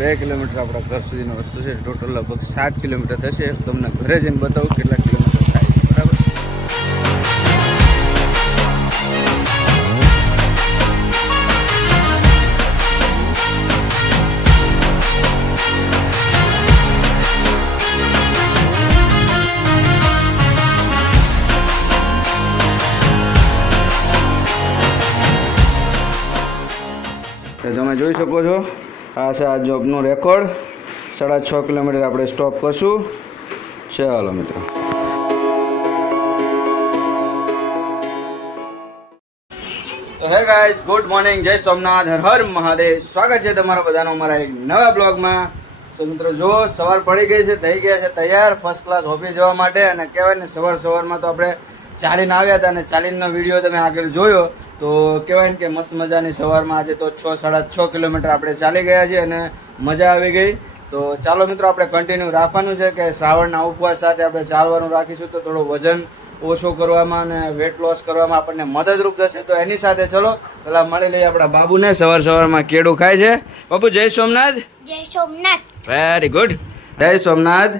બે કિલોમીટર આપણા ઘર સુધીનો રસ્તો છે. ટોટલ લગભગ સાત કિલોમીટર થશે. તમને ઘરે જઈને બતાવું કેટલા કિલોમીટર થાય. છે બરાબર તમે જોઈ શકો છો આ છે આ જોબનો રેકોર્ડ. સાડા છ કિલોમીટર આપણે સ્ટોપ કરશું. ચાલો મિત્રો. તો હે ગાઈસ ગુડ મોર્નિંગ જય સોમનાથ, હર હર મહાદેવ. સ્વાગત છે તમારા બધાનો અમારા એક નવા બ્લોગમાં. તો મિત્રો જો સવાર પડી ગઈ છે, થઈ ગયા છે, તૈયાર ફર્સ્ટ ક્લાસ ઓફિસ જવા માટે. અને કહેવાય ને, સવાર સવારમાં તો આપણે ચાલીને આવ્યા હતા અને ચાલીનનો વીડિયો તમે આગળ જોયો તો કહેવાય ને કે મસ્ત મજાની સવારમાં આજે તો છ સાડા છ કિલોમીટર આપણે ચાલી ગયા છીએ અને મજા આવી ગઈ. તો ચાલો મિત્રો આપણે કન્ટિન્યુ રાખવાનું છે કે શ્રાવણના ઉપવાસ સાથે આપણે ચાલવાનું રાખીશું તો થોડું વજન ઓછો કરવામાં અને વેટ લોસ કરવામાં આપણને મદદરૂપ થશે. તો એની સાથે ચલો પેલા મળી લઈએ આપણા બાબુને. સવાર સવારમાં કેળું ખાય છે. બાબુ જય સોમનાથ. જય સોમનાથ. વેરી ગુડ જય સોમનાથ.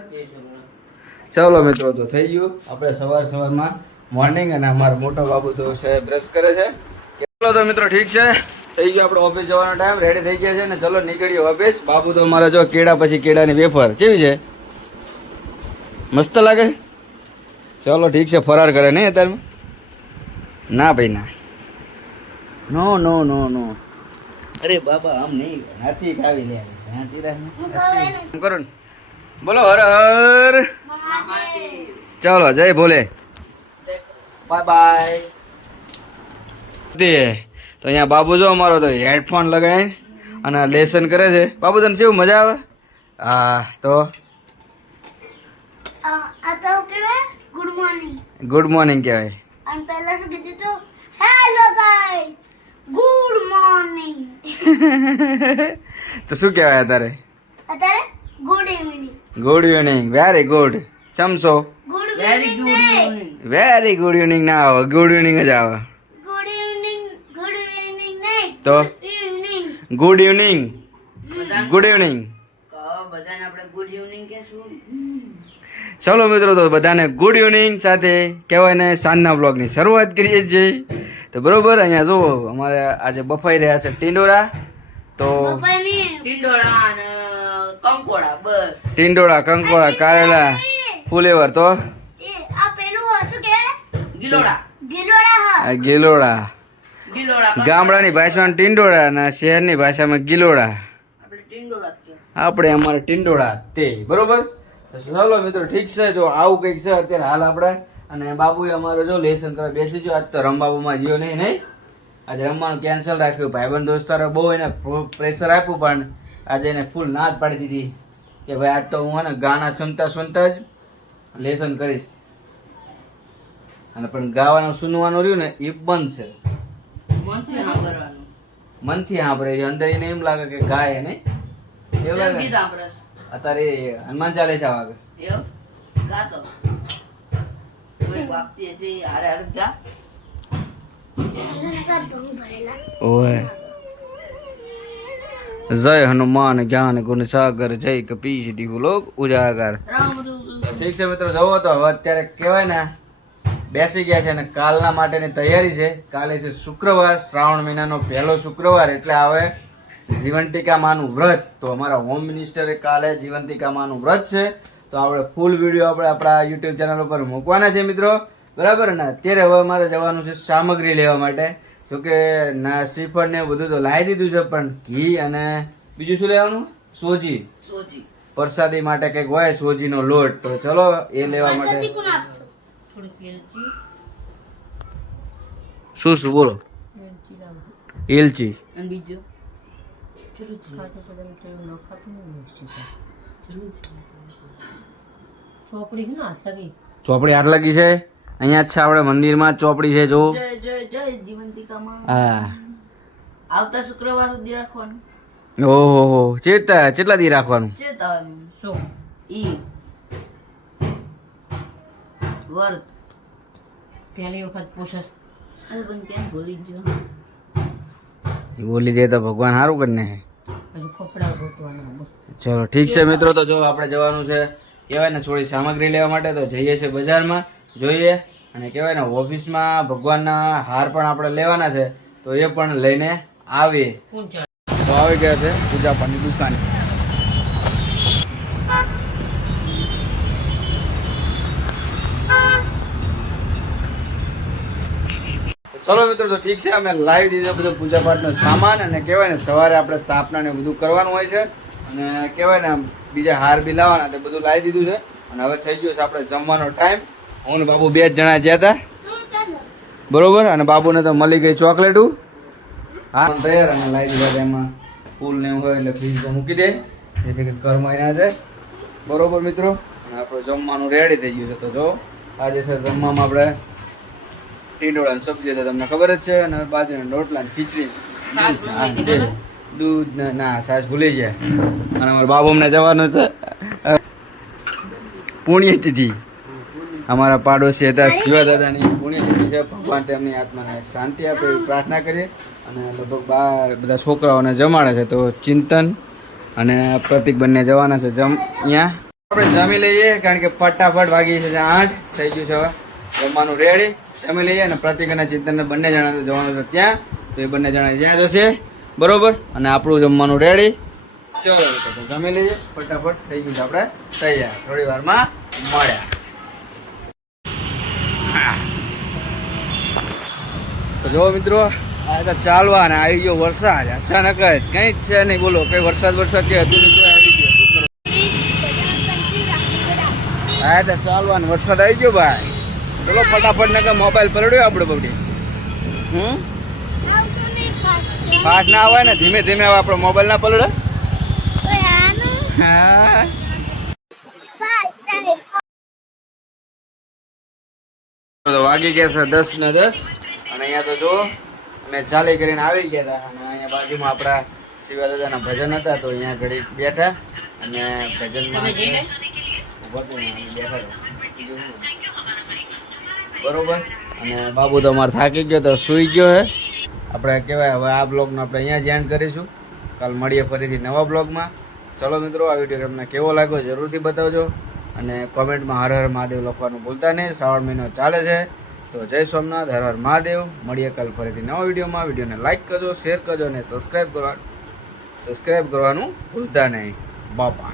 ચલો મિત્રો તો થઈ ગયું. આપણે સવાર સવારમાં મોર્નિંગ અને અમારો મોટો બાબુ તો છે બ્રશ કરે છે. ચલો તો મિત્રો ઠીક છે? થઈ ગયો આપણે ઓફિસ જવાનો ટાઈમ રેડી થઈ ગયા છે ને ચલો નીકળીએ ઓફિસ બાબુ તો અમારા જો કેળા પછી કેળાની વેફર કેવી છે? મસ્ત લાગે? ચલો ઠીક છે ફરાર કરે નહીં અત્યારે ના ભાઈ ના. નો નો નો નો. અરે બાબા આમ નહીં. હાથી ખાવી લે. હાથી કરો ને. બોલો હર હર. ચાલો જય ભોલે. બાય બાય તે તો અહીંયા બાબુ જો અમારો તો હેડફોન લગાવી અને લેસન કરે છે. બાબુ તને કેવું મજા આવે? હા તો? ગુડ મોર્નિંગ ગુડ મોર્નિંગ કહેવાય? અને પહેલા શું કીધું તો? હેલો ગાઈસ ગુડ મોર્નિંગ તો શું કહેવાય અત્યારે? અત્યારે good evening good evening very good ચમસો. Good evening very good evening ના આવે ગુડ ઇવનિંગ જ આવે. ગુડ ઇવનિંગ ગુડ ઇવનિંગ નહીં તો? ગુડ ઇવનિંગ ગુડ ઇવનિંગ બધાને આપણે ગુડ ઇવનિંગ કહેશું. ચલો મિત્રો તો બધાને ગુડ ઇવનિંગ સાથે કહેવાય ને સાંજના બ્લોગની શરૂઆત કરીએ છીએ. તો બરોબર અહીંયા જુઓ અમારે આજે બફાઈ રહ્યા છે ટીંડોરા તો ટિંડોળા કંકોળા અને કંકોડા બસ. ટીંડોળા કંકોળા કારેલા ફુલેવર તો. ગિલોડા. ગિલોડા આ ગિલોડા. ગિલોડા ગામડાની ભાષામાં ટિંડોળા અને શહેરની ભાષામાં ગિલોડા. આપણે જ અમારે ટિંડોળા તે બરોબર? તો ચલો મિત્રો ઠીક છે જો આવું કંઈક છે અત્યારે હાલ આપણે. અને બાબુએ અમારે જો લેસન કરવા બેસી ગયો. આજ તો રમબાબુમાં ગયો નહીં નહીં? આજે રમવાનું કેન્સલ રાખ્યું. ભાઈબંધ દોસ્તારે બહુ એને પ્રેશર આપ્યું પણ આજે એને ફૂલ ના જ પાડી દીધી. કે ભાઈ આજ તો હું હે ને ગાના સુનતા સુનતા જ લેસન કરીશ. અને પણ ગાવાનું સુનવાનું રહ્યું ને એ બંધ છે. મનથી સાંભળવાનું. મનથી સાંભળે છે. અંદર એને એમ લાગે કે ગાય નહીં એવું ગીત સાંભળસ અત્યારે હનુમાન ચાલે છે એવું? ગાતો. વાગતી હતી હારે હારે ગા ઓય. જય હનુમાન જ્ઞાન ગુણ સાગર જય કપીશ દીવલોક ઉજાગર. ઠીક છે મિત્રો જવો તો હવે અત્યારે કહેવાય ને બેસી ગયા છે અને કાલના માટેની તૈયારી છે. કાલે છે શુક્રવાર શ્રાવણ મહિનાનો પહેલો શુક્રવાર એટલે આવે જીવંતિકા માનું વ્રત. તો અમારા હોમ મિનિસ્ટરે કાલે જીવંતિકા માનું વ્રત છે. તો આપણે ફૂલ વીડિયો આપણે આપણા યુટ્યુબ ચેનલ ઉપર મૂકવાના છે મિત્રો. બરાબર ને? અત્યારે હવે અમારે જવાનું છે સામગ્રી લેવા માટે. જોકે ના શ્રીફળ ને બધું તો લાવી દીધું છે પણ ઘી અને બીજું શું લેવાનું? સોજી. સોજી. પ્રસાદી માટે કંઈક હોય સોજીનો લોટ. તો ચલો એ લેવા માટે થોડીક એલચી. શું શું બોલો? એલચી અને બીજો? જરૂર ચોપડી છે ને સગી. ચોપડી હાથ લાગી છે? અહીંયા જ છે આપણે મંદિરમાં ચોપડી છે જો જય જય જય જીવંતિકામાં. હા. આવતા શુક્રવાર સુધી રાખવાનું. ઓહો હો. ચેતા કેટલા દી રાખવાનું? ચેતા સો. ઈ. વર્ત પહેલી વખત પૂછસ અરે પણ ક્યાં ભૂલી જ ગયો. એ બોલી જાય તો ભગવાન સારું કરી નાખે. હજુ કપડા ગોતવાના ચલો ઠીક છે મિત્રો તો જો આપણે જવાનું છે કહેવાય ને થોડી સામગ્રી લેવા માટે તો જઈએ છીએ બજારમાં જોઈએ અને કહેવાય ને ઓફિસમાં ભગવાનના હાર પણ આપણે લેવાના છે તો એ પણ લઈને આવીએ. તો આવી ગયા છે પૂજા પાની દુકાન. ચલો મિત્રો, તો ઠીક છે, અમે લાવી દીધો બધો પૂજા પાઠનો સામાન અને કહેવાય ને સવારે આપણે સ્થાપના ને બધું કરવાનું હોય છે. અને કહેવાય ને બીજા હાર બી લાવવાના, તે બધું લાવી દીધું છે. અને હવે થઈ ગયો છે આપણે જમવાનો ટાઈમ હું ને બાબુ બે જ જણા ગયા હતા. બરોબર? અને બાબુને તો મળી ગઈ ચોકલેટું હા, તૈયાર અને લાવી દીધા એમાં ફૂલ ને એવું હોય એટલે ફ્રીજમાં મૂકી દે. જેથી કે ઘરમાં ના જાય બરોબર મિત્રો? અને આપણું જમવાનું રેડી થઈ ગયું છે. તો જો, આજે છે જમવામાં આપણે ટીંડોળાની સબ્જી તો તમને ખબર જ છે? અને બાજરીના રોટલા ખીચડી. દૂધ ને ના સાસ ભૂલી જાય અને અમારા બાબુ અમને જવાનું છે. પુણ્યતિથિ અમારા પાડોશી હતા શિવા દાદાની પુણ્યતિથિ છે. ભગવાન તેમની આત્માને શાંતિ આપે એવી પ્રાર્થના કરીએ. અને લગભગ બાર બધા છોકરાઓને જમાડે છે તો ચિંતન અને પ્રતિક બંને જવાના છે જમ અહીંયા આપણે જમી લઈએ કારણ કે ફટાફટ વાગી છે આઠ થઈ ગયું છે જમવાનું રેડી લઈએ અને પ્રતિક અને ચિંતનને બંને જણા જવાનું છે ત્યાં, તો એ બંને જણા ત્યાં જશે. બરોબર? અને આપણું જમવાનું રેડી ચલો તો લઈએ. ફટાફટ થઈ ગયું છે આપણે તૈયાર. થોડી વારમાં મળ્યા. તો જો મિત્રો, આ તો ચાલવા ને આવી ગયો વરસાદ. અચાનક જ. કંઈ જ છે નહીં. બોલો, કઈ વરસાદ વરસાદ કે હતું નહીં આવી ગયો. શું કરો હા તો ચાલવા ને વરસાદ આવી ગયો ભાઈ. ચલો ફટાફટ ને મોબાઈલ પલડ્યો આપણે બબડી. હમ? ફાસ્ટ ના આવે ને ધીમે ધીમે આવે આપણો મોબાઈલ ના પલડે તો હા. તો વાગી ગયા છે દસ ને દસ. અને અહીંયા તો જો અમે ચાલી કરીને આવી ગયા હતા. અને અહીંયા બાજુમાં આપણા શિવા દાદાના ભજન હતા તો અહીંયા ઘડી બેઠા. અને ભજનમાં બેઠા? બરોબર? અને બાબુ તો અમારે થાકી ગયો તો સૂઈ ગયો હે. આપણે કહેવાય, હવે આ બ્લોગનો આપણે અહીંયા એન્ડ કરીશું. કાલ મળીએ ફરીથી નવા બ્લોગમાં. ચલો મિત્રો, આ વીડિયો તમને કેવો લાગ્યો જરૂરથી બતાવજો. અને કોમેન્ટમાં હર હર મહાદેવ લખવાનું ભૂલતા નહીં. શ્રાવણ મહિનો ચાલે છે. તો જય સોમનાથ, હર હર મહાદેવ. મળીએ કાલ ફરીથી નવા વિડીયોમાં. વિડીયોને લાઇક કરજો શેર કરજો અને સબસ્ક્રાઈબ કરવા સબસ્ક્રાઈબ કરવાનું ભૂલતા નહીં. બાપા